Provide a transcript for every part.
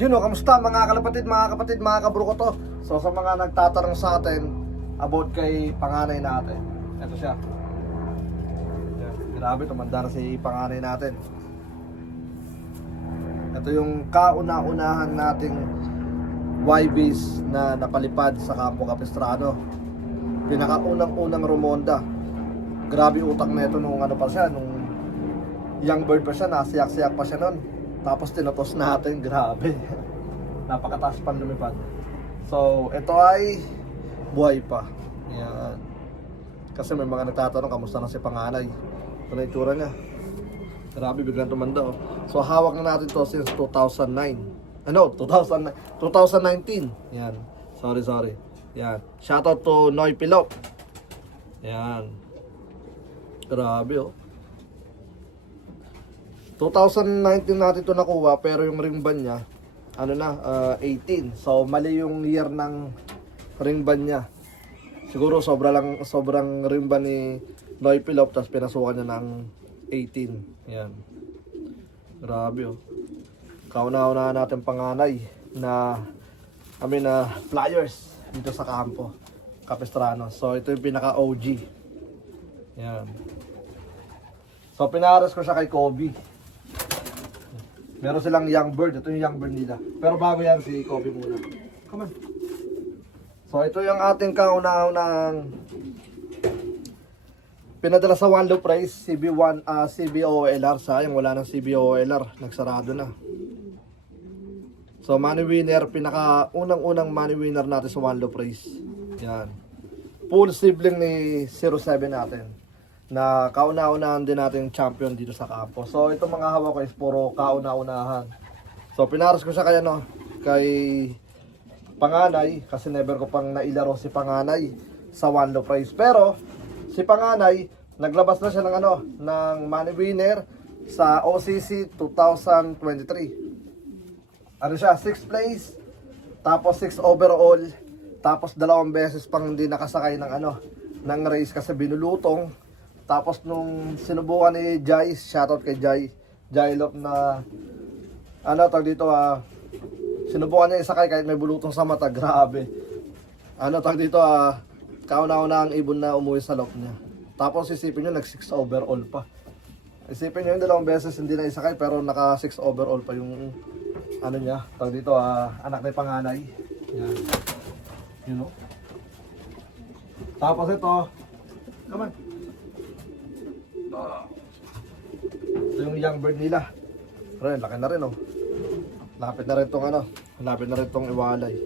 Yun o, kamusta mga kalapatid, mga kapatid, mga kabro ko to. So sa mga nagtatanong sa atin about kay panganay natin, ito siya. Yan, grabe, tumanda na si panganay natin. Ito yung kauna-unahan nating YBs na napalipad sa Campo Capistrano. Pinakaunang-unang Rumonda. Grabe utang na ito nung ano pa siya, nung young bird pa siya, nasiyak-siyak pa siya nun. Tapos tinatos natin, grabe. Napakataas pang lumipad. So, ito ay buhay pa. Yan. Kasi may mga nagtatanong, kamusta na si panganay? Ito na itsura niya. Grabe, biglang tumanda oh. So, hawak na natin to since 2009. Ano? 2019. Yan. Sorry. Yan. Shoutout to Noy Pilop. Yan. Grabe oh. 2019 natin ito nakuha, pero yung ring band niya ano na, 18. So mali yung year ng ring band niya. Siguro sobrang ring band ni Noy Pilop, tapos pinasukan niya ng 18. Yan. Grabe oh. Kauna-una natin panganay na flyers dito sa Campo Capistrano. So ito yung pinaka OG. Yan. So pinares ko siya kay Kobe. Meron silang young bird. Ito yung young bird nila. Pero bago yan, si Kobe muna. Come on. So ito yung ating kauna-unang pinadala sa One Low Price, CBOLR. Sayang, wala ng CBOLR. Nagsarado na. So money winner, unang-unang money winner natin sa One Low Price. Yan. Full sibling ni 07 natin, na kauna-unahan din natin champion dito sa Campo. So itong mga hawak ko is puro kauna-unahan. So pinaras ko siya kay panganay, kasi never ko pang nailaro si panganay sa One Low Price. Pero si panganay naglabas na siya ng money winner sa OCC 2023. Ano siya, 6th place, tapos 6 overall, tapos 2 beses pang hindi nakasakay ng race kasi binulutong. Tapos nung sinubukan ni Jai, shoutout kay Jai Lop na sinubukan niya isakay kahit may bulutong sa mata, grabe. Kauna-una ang ibon na umuwi sa loob niya. Tapos isipin niyo, nag 6 overall pa. Isipin niyo, yung 2 beses hindi na isakay pero naka 6 overall pa yung anak ni panganay. Yan. You know? Tapos ito, come on. Ito yung young bird nila. Pero laki na rin oh. Lapit na rin tong iwalay.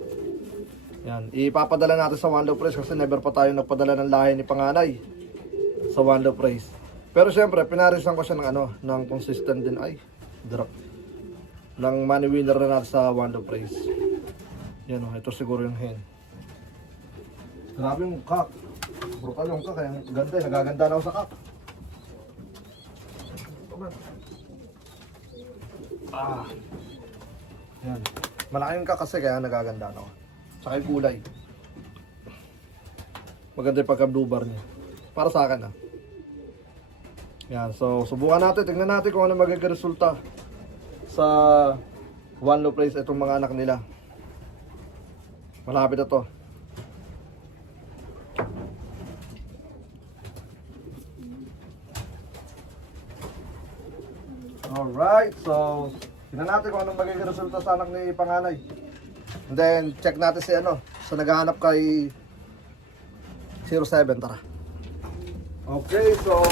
Yan, ipapadala natin sa One Low Price kasi never pa tayo nagpadala ng lahi ni panganay sa One Low Price. Pero syempre, pinarisan ko siya ng consistent din drop ng money winner na natin sa One Low Price. Yan oh, ito siguro yung hen. Grabe yung cock. Brutal yung cock, kaya ganda, nagaganda na ako sa cock. Yan. Malaki yung cock kasi kaya nagaganda na ako. Saka yung kulay. Maganda yung pagka-blue bar niya. Para sa akin Yan, so subukan natin, tingnan natin kung ano magiging resulta sa One Low Price itong mga anak nila. Malapit na to. Alright, so tingnan natin kung anong magiging resulta sa anak ni panganay. And then check natin si sa naghahanap kay 07, tara. Okay, so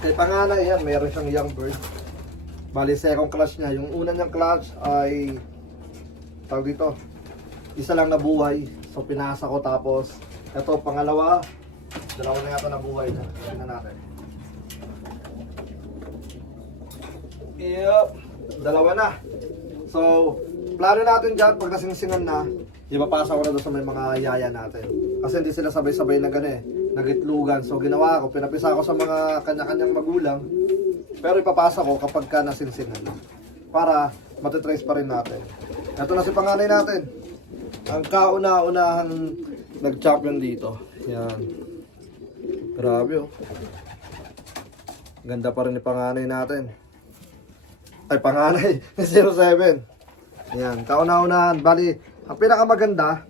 kay panganay yan, mayroon siyang young bird. Bali second clutch niya. Yung una niyang clutch ay isa lang nabuhay. So pinasa ko, tapos ito pangalawa, dalawa na yata nabuhay na. Tingnan natin. Yep, dalawa na. So plano natin dyan, pag nasingsingan na, ipapasa ko na doon sa may mga yaya natin. Kasi hindi sila sabay-sabay na nagitlugan. So ginawa ko, pinapisa ko sa mga kanya-kanyang magulang. Pero ipapasa ko kapag ka nasinsingan na, para matitrace pa rin natin. Ito na si panganay natin, ang kauna-unahang nag-champion dito. Yan. Grabe oh. Ganda pa rin ni panganay natin. Ay, panganay ni 07. Yan, kauna-unahan. Bali, ang pinakamaganda,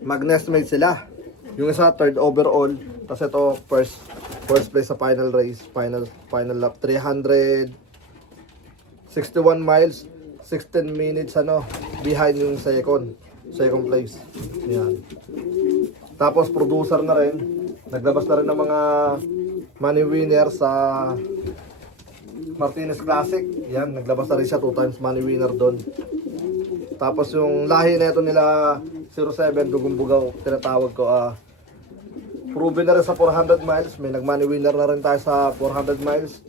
mag-nestmate sila. Yung isa, third overall. Tapos ito, first place sa final race. Final lap. 361 miles, 16 minutes, behind yung second place. Yan. Tapos, producer na rin. Naglabas na rin ng mga money winner sa Martinez Classic. Yan, naglabas na rin siya 2 times money winner doon. Tapos yung lahi na ito nila 07 Dugumbugaw, tinatawag ko, proven na rin sa 400 miles. May nag-money winner na rin tayo sa 400 miles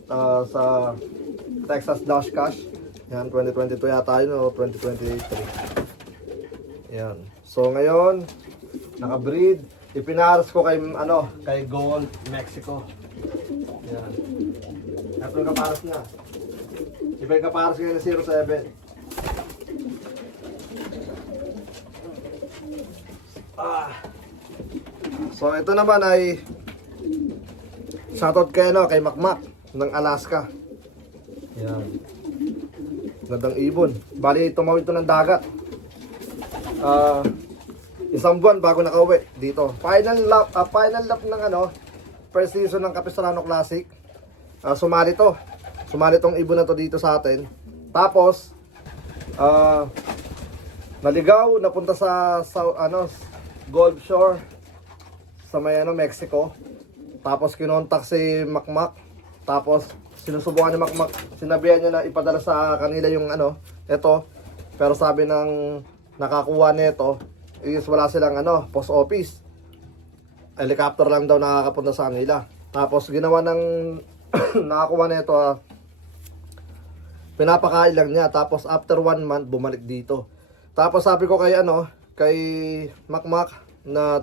sa Texas Dash Cash. Yan, 2022 yata yun o 2023. Yan. So ngayon, naka-breed. Ipinaras ko kay Gold Mexico. Yan. Ito yung kaparas niya. Iba yung kaparas ngayon na 07. So ito naman ay shoutout kay Makmak ng Alaska. Yan. Gandang ibon. Bali tumawid ito ng dagat. Isang buwan bago nakauwi dito. Final lap ng first season ng Capistrano Classic. Sumali tong ibon na to dito sa atin. Tapos naligaw, napunta sa Gulf Shore sa may Mexico. Tapos kinontak si Makmak. Tapos sinusubukan ni Makmak, sinabihan niya na ipadala sa kanila yung ito. Pero sabi ng nakakuha nito is wala silang post office. Helicopter lang daw nakakapunta sa kanila. Tapos ginawa ng nakakuha nito, pinapakain lang niya. Tapos after 1 month bumalik dito. Tapos sabi ko kay kay Makmak na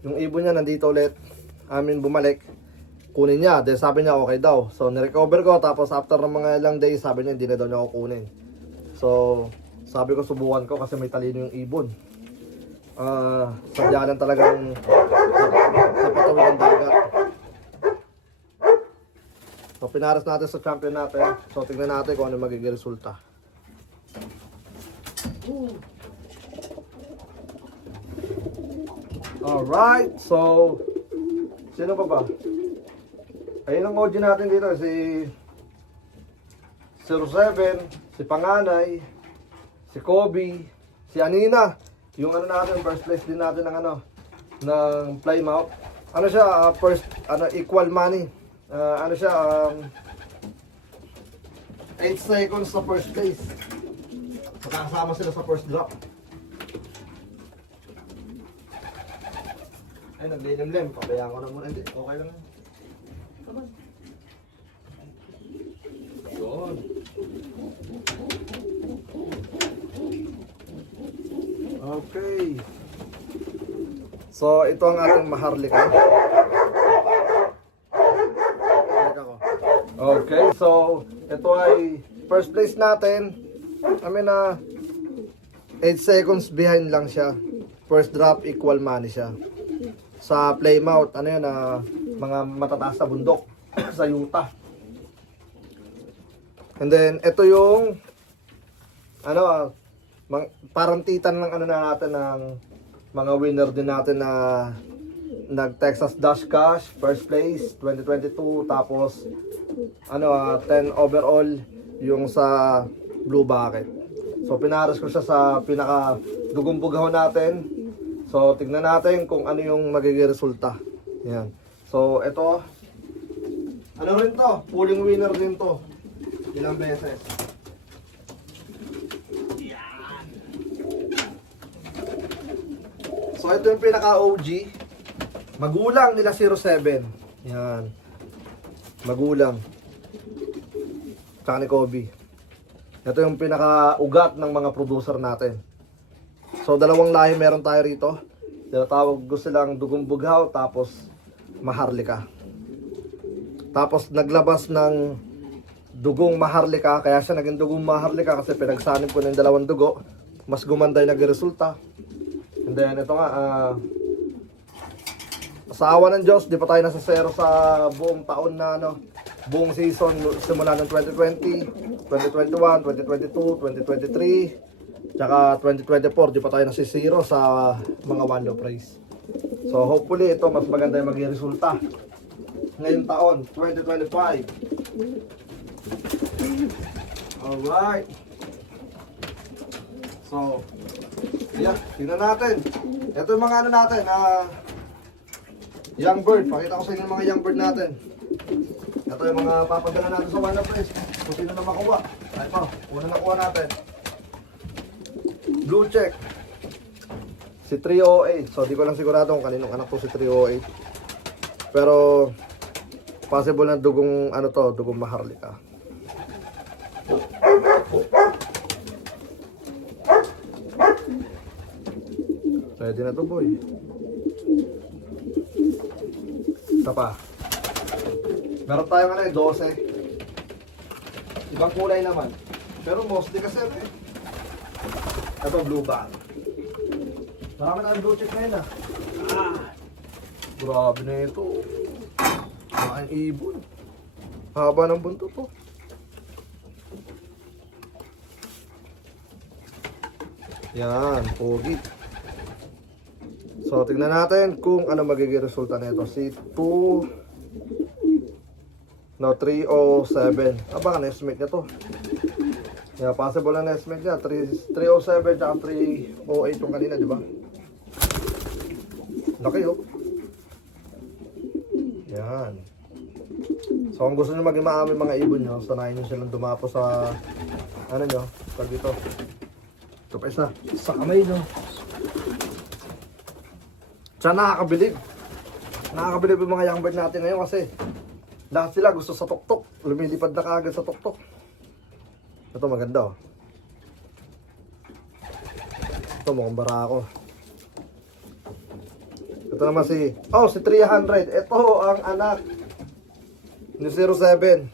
yung ibon niya nandito ulit. Bumalik. Kunin niya. Then sabi niya okay daw. So nirecover ko. Tapos after ng mga ilang days sabi niya hindi na daw niya ako kunin. So sabi ko subukan ko kasi may talino yung ibon. Sadya lang talagang napatawid ang dagat. So pinaras natin sa champion natin. So tingnan natin kung ano magiging resulta. Alright, so sino pa ba? Ayun ang OG natin dito, si 07, si Panganay, si Kobe, si Anina. Yung natin, first place din natin ng ng Plymouth. Siya, first equal money. 8 seconds sa first place. Magkakasama sila sa first drop. Ay, naglilimlim. Pabayaan ko na muna. Hindi, okay lang. Come on. Yun. Okay. So, ito ang ating maharlika. Okay, so ito ay first place natin. 8 seconds behind lang siya. First drop equal money siya. Sa Plymouth, mga matataas na bundok sa Utah. And then ito yung parang titan ng natin ng mga winner din natin na nag Texas Dash Cash first place 2022, tapos 10 overall yung sa Blue Bucket. So pinaras ko siya sa pinaka dugumbugaw natin. So tignan natin kung ano yung magiging resulta. Yan. So ito rin to, pulling winner din to. Ilang beses. So ito yung pinaka OG. Magulang nila 07. Yan. Magulang. Tsaka ni Kobe. Ito yung pinaka-ugat ng mga producer natin. So dalawang lahi meron tayo rito. Tinatawag ko silang Dugumbugaw tapos Maharlika. Tapos naglabas ng dugong Maharlika. Kaya siya naging dugong Maharlika kasi pinagsanib ko ng dalawang dugo. Mas gumanda yung nagresulta. And then ito nga, sa awa ng Diyos, di pa tayo nasa zero sa buong taon na buong season simula ng 2020, 2021, 2022, 2023, tsaka 2024, di pa tayo nasisiro sa mga one loaf race. So hopefully ito mas maganda yung maging resulta ngayong taon, 2025. Alright. So, yeah, tingnan natin. Ito yung mga ano natin, young bird. Pakita ko sa inyo yung mga young bird natin. Ito yung mga papadala natin sa one loaf race. Kung sino na makuha. Ito, una nakuha natin. Blue check. Si 308. So, di ko lang sigurado kung kaninong anak to si 308. Pero, possible na dugong, ano to, dugong Maharlika. Pwede na to, boy. Ito pa. Meron tayong ano, 12. Ibang kulay naman. Pero mostly kasi eh. Ito, blue band. Marami tayong blue check na yun grabe na ito. Making ibon. Haba ng buntot to. Yan, pogi. So, tingnan natin kung ano magiging resulta nito. Si 307. Abangan, estimate niya to. Yeah, possible na estimate niya. 307 at 308 yung kanina, di ba? Laki, oh. Yan. So, kung gusto nyo maging maami mga ibon nyo, sanayin nyo silang dumapo sa, ano nyo, pag dito. Ito pa isa. Sa kamay nyo. Tsaka nakakabilib. Nakakabilib yung mga young bird natin ngayon kasi lahat sila gusto sa tuktok. Lumilipad na kaagad sa tuktok. Ito maganda, oh. Ito mukhang barako. Ito naman si 300. Ito ang anak ni 07.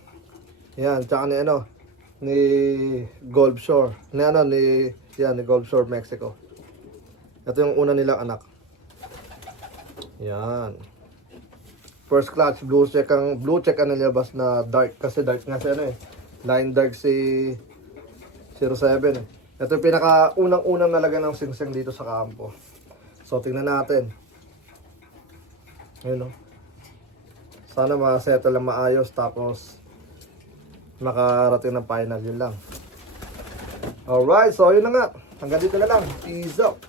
Yan, tsaka ni ano, ni Gulf Shore. Ni Gulf Shore, Mexico. Ito yung una nilang anak. Yan. First clutch, blue check ang nilabas na dark. Kasi dark nga si ano eh. Line dark si 07 eh. Ito yung pinaka-unang-unang nalaga ng singseng dito sa kampo. So, tingnan natin. Ayun, no? Sana ma-settle lang maayos tapos makarating ng final, yun lang. Alright, so yun na nga. Hanggang dito na lang. Peace out.